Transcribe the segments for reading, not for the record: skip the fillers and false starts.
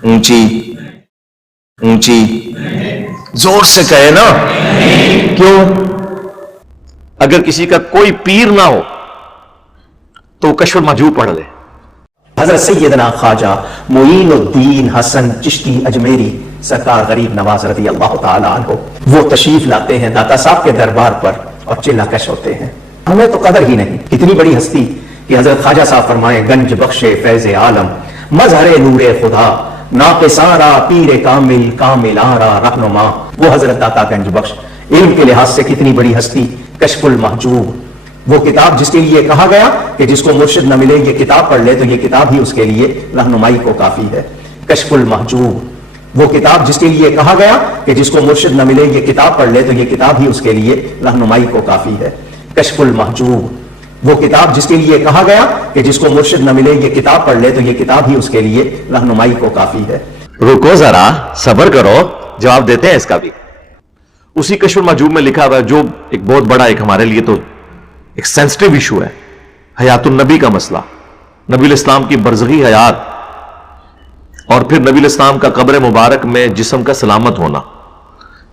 اونچی اونچی زور سے کہے نا. کیوں؟ اگر کسی کا کوئی پیر نہ ہو تو وہ کشف المحجوب پڑھ لے. حضرت سیدنا خواجہ معین الدین حسن چشتی اجمیری سرکار غریب نواز رضی اللہ تعالی عنہ وہ تشریف لاتے ہیں داتا صاحب کے دربار پر اور چلا کش ہوتے ہیں. ہمیں تو قدر ہی نہیں. اتنی بڑی ہستی کہ حضرت خواجہ صاحب فرمائے گنج بخش فیض عالم مظہر نور خدا ناقصارا پیر کامل کامل آرا رہنما. وہ حضرت داتا گنج بخش علم کے لحاظ سے کتنی بڑی ہستی. کشف المحجوب وہ کتاب جس کے لیے کہا گیا کہ جس کو مرشد نہ ملے یہ کتاب پڑھ لے تو یہ کتاب ہی اس کے لیے رہنمائی کو کافی ہے. کشف المحجوب وہ کتاب جس کے لیے کہا گیا کہ جس کو مرشد نہ ملے یہ کتاب پڑھ لے تو یہ کتاب ہی اس کے لیے رہنمائی کو کافی ہے. کشف المحجوب وہ کتاب جس کے لیے کہا گیا کہ جس کو مرشد نہ ملے یہ کتاب پڑھ لے تو یہ کتاب ہی اس کے لیے رہنمائی کو کافی ہے. رکو ذرا صبر کرو، جواب دیتے ہیں اس کا بھی. اسی کشف المحجوب میں لکھا ہوا ہے جو ایک بہت بڑا ایک ہمارے لیے تو ایک سینسٹیو ایشو ہے، حیات النبی کا مسئلہ، نبی الاسلام کی برزخی حیات اور پھر نبی الاسلام کا قبر مبارک میں جسم کا سلامت ہونا.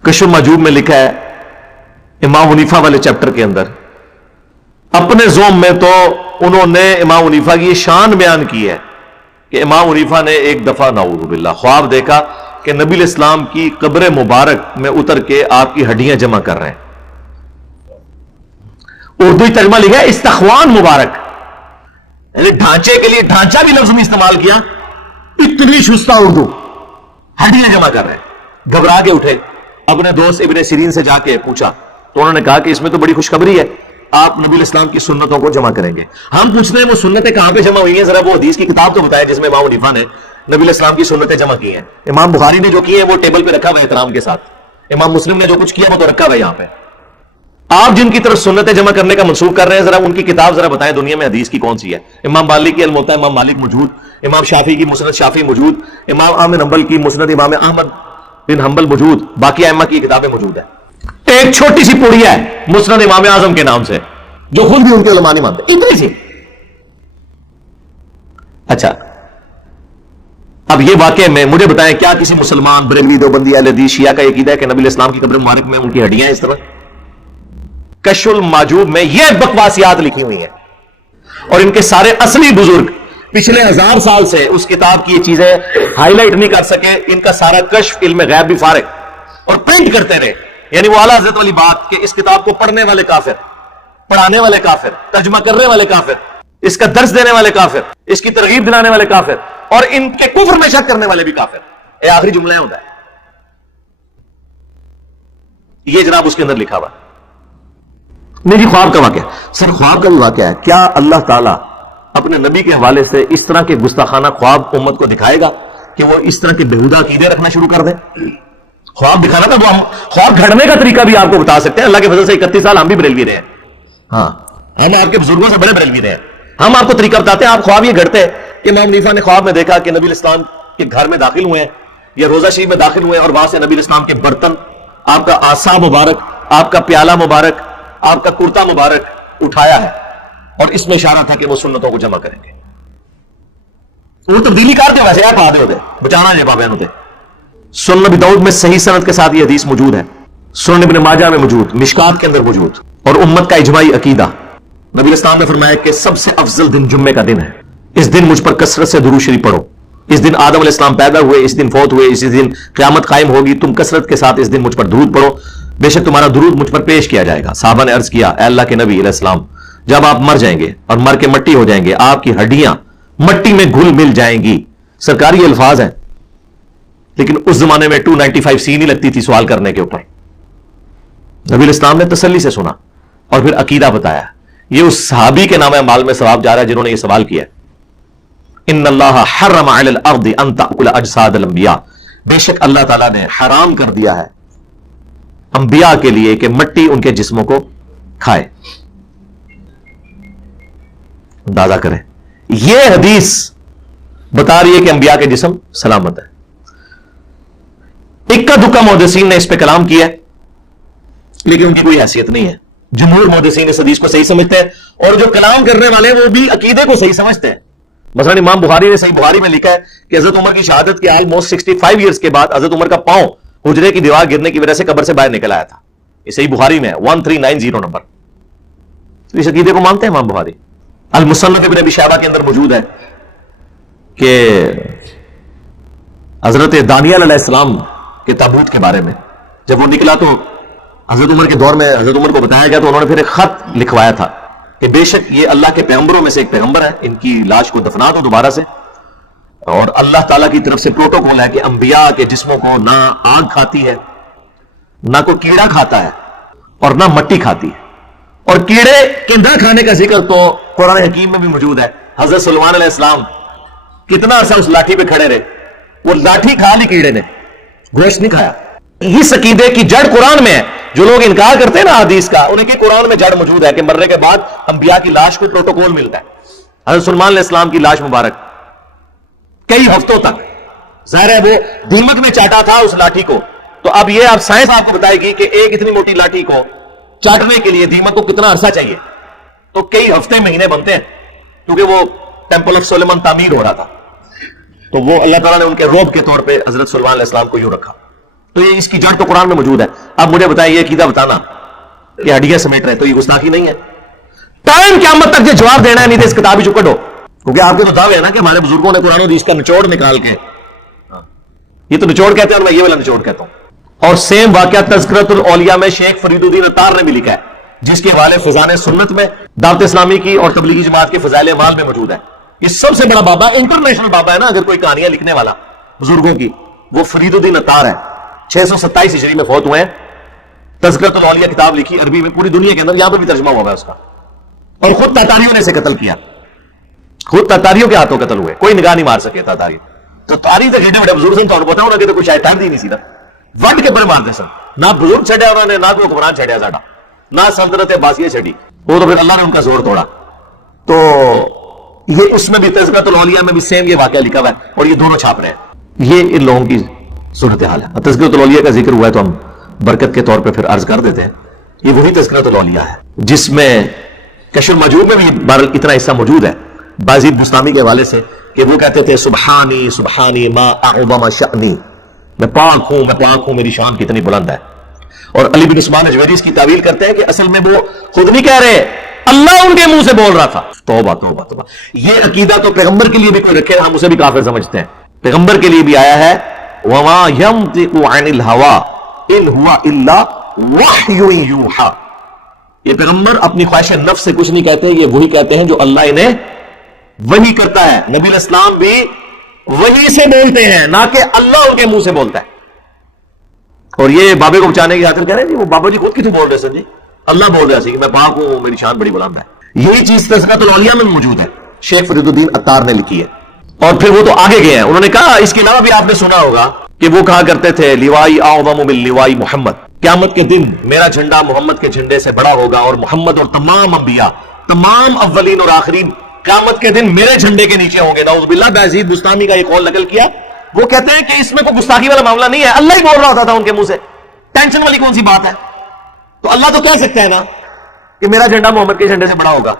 کشف المحجوب میں لکھا ہے امام حنیفہ والے چیپٹر کے اندر، اپنے زوم میں تو انہوں نے امام حنیفہ کی یہ شان بیان کی ہے کہ امام حنیفہ نے ایک دفعہ نعوذ باللہ خواب دیکھا کہ نبی الاسلام کی قبر مبارک میں اتر کے آپ کی ہڈیاں جمع کر رہے ہیں. اردو ترجمہ لکھا ہے استخوان مبارک، یعنی ڈھانچے کے لیے ڈھانچہ بھی لفظ میں استعمال کیا. اتنی شستہ اردو، ہڈیاں جمع کر رہے ہیں. گھبرا کے اٹھے، اپنے دوست ابن سیرین سے جا کے پوچھا تو انہوں نے کہا کہ اس میں تو بڑی خوشخبری ہے، آپ نبی الاسلام کی سنتوں کو جمع کریں گے. ہم پوچھتے ہیں وہ سنتیں کہاں پہ جمع ہوئی ہیں؟ ذرا وہ حدیث کی کتاب تو بتائیں جس میں امام حنیفہ نے نبی الاسلام کی سنتیں جمع کی ہیں. امام بخاری نے جو کی ہیں وہ ٹیبل پہ رکھا ہوا ہے احترام کے ساتھ. امام مسلم نے جو کچھ کیا وہ تو رکھا ہوا ہے یہاں پہ. آپ جن کی طرف سنتیں جمع کرنے کا منسوخ کر رہے ہیں ذرا ان کی کتاب ذرا بتائیں دنیا میں حدیث کی کون سی ہے. امام مالک کی الموطا امام مالک موجود، امام شافعی کی مسند شافعی موجود، امام احمد حنبل کی مسند امام احمد بن حنبل موجود، باقی ائمہ کی کتابیں موجود ہیں. ایک چھوٹی سی پوڑیا ہے مسند امام اعظم کے نام سے جو خود بھی ان کے علماء نہیں مانتے، اتنی سی. اچھا اب یہ واقعے میں مجھے بتائیں کیا کسی مسلمان بریلوی دیوبندی اہل حدیث شیعہ کا عقیدہ ہے کہ نبی الاسلام کی قبر مبارک میں ان کی ہڈیاں اس طرح؟ کشف المحجوب میں یہ بکواسیات لکھی ہوئی ہیں اور ان کے سارے اصلی بزرگ پچھلے 1000 سال سے اس کتاب کی یہ چیزیں ہائی لائٹ نہیں کر سکے. ان کا سارا کشف علم غیب بھی فارغ اور پرنٹ کرتے رہے. یعنی وہ اعلیٰ حضرت والی بات کہ اس کتاب کو پڑھنے والے کافر، پڑھانے والے کافر، ترجمہ کرنے والے کافر، اس کا درس دینے والے کافر، اس کی ترغیب دلانے والے کافر اور ان کے کفر میں شک کرنے والے بھی کافر. یہ آخری جملہ ہوتا ہے یہ جناب اس کے اندر لکھا ہوا. نہیں جی خواب کا واقعہ، سر خواب کا بھی واقعہ ہے. کیا اللہ تعالیٰ اپنے نبی کے حوالے سے اس طرح کے گستاخانہ خواب امت کو دکھائے گا کہ وہ اس طرح کے بےہودہ عقیدے رکھنا شروع کر دیں؟ خواب دکھانا تھا، وہ ہم خواب گھڑنے کا طریقہ بھی آپ کو بتا سکتے ہیں. اللہ کے فضل سے 31 سال ہم بھی بریلوی رہے ہیں. ہاں ہم آپ کے بزرگوں سے بڑے بریلوی رہے ہیں. ہم آپ کو طریقہ بتاتے ہیں. آپ خواب یہ گھڑتے ہیں کہ امام حنیفہ نے خواب میں دیکھا کہ نبی الاسلام کے گھر میں داخل ہوئے ہیں یا روزہ شریف میں داخل ہوئے ہیں اور وہاں سے نبی الاسلام کے برتن، آپ کا عصا مبارک، آپ کا پیالہ مبارک، آپ کا کرتا مبارک اٹھایا ہے اور اس میں اشارہ تھا کہ وہ سنتوں کو جمع کریں گے. وہ تبدیلی کرتے ویسے آپ آدھے ہوتے بچانا جب آپ ہوتے. سنن ابی داؤد میں صحیح سند کے ساتھ یہ حدیث موجود ہے، سنن ابن ماجہ میں موجود، مشکات کے اندر موجود اور امت کا اجماعی عقیدہ. نبی اسلام نے فرمایا کہ سب سے افضل دن جمعے کا دن ہے. اس دن مجھ پر کثرت سے درود شریف پڑھو. اس دن آدم علیہ السلام پیدا ہوئے، اس دن فوت ہوئے، اسی دن قیامت قائم ہوگی. تم کثرت کے ساتھ اس دن مجھ پر درود پڑھو، بے شک تمہارا درود مجھ پر پیش کیا جائے گا. صحابہ نے عرض کیا اے اللہ کے نبی علیہ السلام، جب آپ مر جائیں گے اور مر کے مٹی ہو جائیں گے، آپ کی ہڈیاں مٹی میں گھل مل جائیں گی. سرکاری الفاظ ہیں لیکن اس زمانے میں 295C نہیں لگتی تھی سوال کرنے کے اوپر. نبی الاسلام نے تسلی سے سنا اور پھر عقیدہ بتایا. یہ اس صحابی کے نام اعمال میں ثواب جا رہا ہے جنہوں نے یہ سوال کیا. ان اللہ حرم علی الارض ان تاکل اجساد الانبیاء، بے شک اللہ تعالیٰ نے حرام کر دیا ہے انبیاء کے لیے کہ مٹی ان کے جسموں کو کھائے. اندازہ کریں یہ حدیث بتا رہی ہے کہ انبیاء کے جسم سلامت ہے. اکا دکا محدثین نے اس پہ کلام کیا ہے لیکن ان کی کوئی حیثیت نہیں ہے. جمہور محدثین اس حدیث کو صحیح سمجھتے ہیں اور جو کلام کرنے والے ہیں وہ بھی عقیدے کو صحیح سمجھتے ہیں. مثلا امام بخاری نے صحیح بخاری میں لکھا ہے کہ حضرت عمر کی شہادت کے آلموسٹ 65 ایئرس کے بعد حضرت عمر کا پاؤں حجرے کی دیوار گرنے کی وجہ سے قبر سے باہر نکل آیا تھا. یہ صحیح بخاری میں 1390 نمبر. تو اس عقیدے کو مانتے ہیں امام بخاری. المصنف ابن ابی شیبہ کے اندر موجود ہے کہ حضرت دانیال علیہ السلام کے تابوت کے بارے میں جب وہ نکلا تو حضرت عمر کے دور میں حضرت عمر کو بتایا گیا تو انہوں نے پھر ایک خط لکھوایا تھا کہ بے شک یہ اللہ کے پیغمبروں میں سے ایک پیغمبر ہے, ان کی لاش کو دفنا دو دوبارہ سے, اور اللہ تعالیٰ کی طرف سے پروٹوکول ہے کہ انبیاء کے جسموں کو نہ آگ کھاتی ہے, نہ کوئی کیڑا کھاتا ہے, اور نہ مٹی کھاتی ہے. اور کیڑے کے نہ کھانے کا ذکر تو قرآن حکیم میں بھی موجود ہے. حضرت سلیمان علیہ السلام کتنا عرصہ اس لاٹھی پہ کھڑے رہے, وہ لاٹھی کھا لی کیڑے نے, گوشت نہیں کھایا. اس عقیدے کی جڑ قرآن میں ہے. جو لوگ انکار کرتے ہیں نا حدیث کا, انہیں کی قرآن میں جڑ موجود ہے کہ مرنے کے بعد انبیاء کی لاش کو پروٹوکول ملتا ہے. حضرت سلیمان علیہ السلام کی لاش مبارک کئی ہفتوں تک, ظاہر ہے وہ دیمک میں چاٹا تھا اس لاٹھی کو, تو اب یہ آپ سائنس آپ کو بتائے گی کہ ایک اتنی موٹی لاٹھی کو چاٹنے کے لیے دیمک کو کتنا عرصہ چاہیے, تو کئی ہفتے مہینے بنتے ہیں, کیونکہ وہ ٹیمپل آف سلیمان تعمیر ہو رہا تھا. تو وہ اللہ تعالیٰ نے ان کے روب کے طور پہ حضرت سلیمان علیہ السلام کو یوں رکھا. تو یہ اس کی جڑ تو قرآن میں موجود ہے. اب مجھے بتائیں یہ عقیدہ بتانا کہ ہڈیاں سمیٹ رہے تو یہ گستاخی نہیں ہے؟ ٹائم قیامت تک یہ جواب دینا ہے, نہیں تو اس کتاب ہی چکڑو, کیونکہ آپ کے تو دعوے ہے نا کہ ہمارے بزرگوں نے قرآن و حدیث کا نچوڑ نکال کے, یہ تو نچوڑ کہتے ہیں اور میں یہ والا نچوڑ کہتا ہوں. اور سیم واقعہ تذکرۃ الاولیاء میں شیخ فرید الدین عطار نے بھی لکھا ہے, جس کے حوالے فضان سنت میں دعوت اسلامی کی اور تبلیغی جماعت کے فضائل اعمال میں موجود ہے. یہ سب سے بڑا بابا, انٹرنیشنل بابا ہے نا اگر کوئی کہانیاں لکھنے والا بزرگوں کی, وہ فرید الدین عطار ہے. 627 ہجری میں فوت ہوئے ہیں. تذکرۃ الاولیاء کتاب لکھی عربی میں, پوری دنیا کے اندر, یہاں پہ بھی ترجمہ ہوا ہے اس کا. اور خود تاتاریوں نے اسے قتل کیا, خود تاتاریوں کے ہاتھوں قتل ہوئے, کوئی نگاہ نہیں مار سکے تاتاری. تو تاری سے گھٹے بڑے بزرگ سے تو بتاؤں نا کہ تو کچھ شاید دی نہیں سیدھا وٹ کے پر مارتے سن, نہ بزرگ چھڑیا انہوں نے, نہ کوئی حکمران چھڑیا ساڈا, نہ سلطنت عباسیہ چھڑی, وہ تو پھر اللہ نے ان کا زور توڑا. تو یہ اس میں بھی تذکرۃ الاولیاء میں بھی سیم یہ واقعہ لکھا ہوا ہے, اور یہ دونوں چھاپ رہے ہیں. یہ ان لوگوں کی صورتحال ہے. تذکرۃ الاولیاء کا ذکر ہوا ہے تو ہم برکت کے طور پہ پھر عرض کر دیتے ہیں. یہ وہی تذکرۃ الاولیاء ہے جس میں کشف المحجوب میں بھی بہرحال اتنا حصہ موجود ہے بازید بستامی کے حوالے سے کہ وہ کہتے تھے سبحانی سبحانی ما اعظم شأنی, میں پاک ہوں, میری شان کتنی بلند ہے. اور علی بن عثمان اجویری اس کی تعویل کرتے ہیں کہ اصل میں وہ خود نہیں کہہ رہے, اللہ ان کے منہ سے بول رہا تھا. توبہ توبہ توبہ. یہ عقیدہ تو پیغمبر کے لیے بھی کوئی رکھے, ہم اسے بھی کافر سمجھتے ہیں. پیغمبر کے لیے بھی آیا ہے وَمَا يَنطِقُ عَنِ الْهَوَىٰ إِنْ هُوَ إِلَّا وَحْيٌ يُوحَىٰ. یہ پیغمبر اپنی خواہش نفس سے کچھ نہیں کہتے, یہ وہی کہتے ہیں جو اللہ انہیں وحی کرتا ہے. نبی علیہ السلام بھی وحی سے بولتے ہیں, نہ کہ اللہ ان کے منہ سے بولتا ہے. اور یہ بابے کو بچانے کی خاطر کہہ رہے ہیں جی وہ بابا جی خود کسی بول رہے سر جی, اللہ بول رہا سی کہ میں پاک ہوں, میری شان بڑی بلند ہے. یہی چیز تذکرۃ الاولیاء میں موجود ہے, شیخ فرید الدین عطار نے لکھی ہے. اور پھر وہ تو آگے گئے ہیں, انہوں نے کہا اس کے علاوہ بھی آپ نے سنا ہوگا کہ وہ کہا کرتے تھے لیوائی اعظم من لیوائی محمد, قیامت کے دن میرا جھنڈا محمد کے جھنڈے سے بڑا ہوگا, اور محمد اور تمام انبیاء, تمام اولین اور آخرین قیامت کے دن میرے جھنڈے کے نیچے ہوں گے. نعوذ باللہ. بازید بستامی کا یہ قول نقل کیا. وہ کہتے ہیں کہ اس میں کوئی گستاخی والا معاملہ نہیں ہے, اللہ ہی بول رہا ہوتا تھا ان کے منہ سے, ٹینشن والی کون سی بات ہے. تو اللہ تو کہہ سکتا ہے نا کہ میرا جھنڈا محمد کے جھنڈے سے بڑا ہوگا.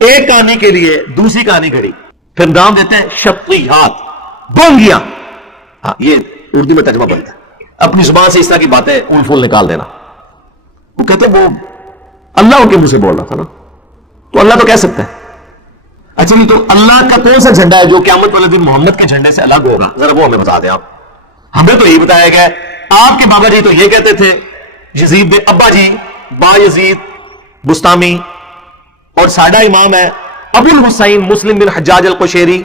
ایک کہانی کے لیے دوسری کہانی کھڑی, پھر نام دیتے ہیں شطیحات, بونگیاں. ہاں یہ اردو میں ترجمہ بنتا ہے, اپنی زبان سے اس طرح کی باتیں اول پھول نکال دینا. وہ کہتے ہیں وہ اللہ ان کے منہ سے بول رہا تھا نا, تو اللہ تو کہہ سکتا ہے. اچھا تو اللہ کا کون سا جھنڈا ہے جو قیامت والے دن محمد کے جھنڈے سے الگ ہوگا, ذرا وہ ہمیں بتا دیں آپ. ہمیں تو یہی بتایا گیا, آپ کے بابا جی تو یہ کہتے تھے, یزید ابا جی با یزید بستامی, اور ساڈا امام ہے ابو الحسین مسلم بن حجاج القشیری,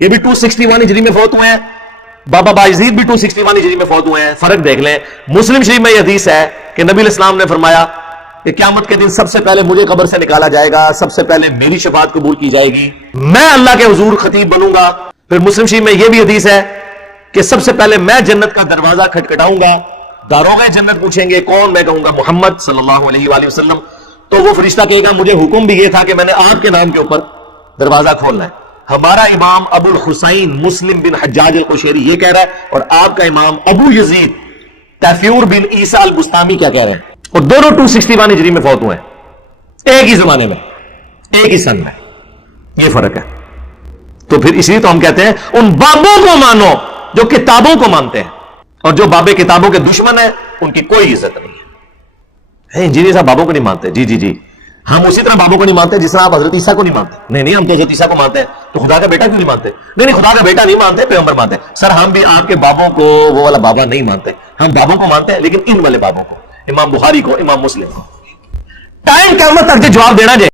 یہ بھی 261 ہجری میں فوت ہوئے ہیں. بابا باجید بھی 261 ہجری میں فوت ہوئے ہیں. فرق دیکھ لیں. مسلم شریف میں یہ حدیث ہے کہ نبی علیہ السلام نے فرمایا کہ قیامت کے دن سب سے پہلے مجھے قبر سے نکالا جائے گا, سب سے پہلے میری شفاعت قبول کی جائے گی, میں اللہ کے حضور خطیب بنوں گا. پھر مسلم شریف میں یہ بھی حدیث ہے کہ سب سے پہلے میں جنت کا دروازہ کھٹکھٹاؤں گا, داروغ جنت پوچھیں گے کون, میں کہوں گا محمد صلی اللہ علیہ وآلہ وسلم. تو وہ فرشتہ کہے گا مجھے حکم بھی یہ تھا کہ میں نے آپ کے نام کے اوپر دروازہ کھولنا ہے. ہمارا امام ابو الحسین مسلم بن حجاج القشیری یہ کہہ رہا ہے, اور آپ کا امام ابو یزید تیفور بن عیسیٰ البستامی کیا کہہ رہے ہیں, اور دونوں 261 ہجری میں فوت ہوئے ہیں, ایک ہی زمانے میں, ایک ہی سن میں. یہ فرق ہے. تو پھر اس لیے تو ہم کہتے ہیں ان بابوں کو مانو جو کتابوں کو مانتے ہیں، اور جو بابے کتابوں کے دشمن ہیں ان کی کوئی عزت نہیں ہے۔ انجینئر صاحب بابوں کو نہیں مانتے، جی جی جی، ہم اسی طرح بابوں کو نہیں مانتے جس طرح آپ حضرت عیسیٰ کو نہیں مانتے۔ نہیں نہیں، ہم تو حضرت عیسیٰ کو مانتے ہیں، تو خدا کا بیٹا کیوں نہیں مانتے؟ نہیں نہیں، خدا کا بیٹا نہیں مانتے، پیغمبر مانتے ہیں۔ سر ہم بھی آپ کے بابوں کو وہ والا بابا نہیں مانتے، ہم بابوں کو مانتے ہیں لیکن ان والے بابوں کو، امام بخاری کو، امام مسلم کو۔ ٹائم قیامت تک جو جواب دینا جائے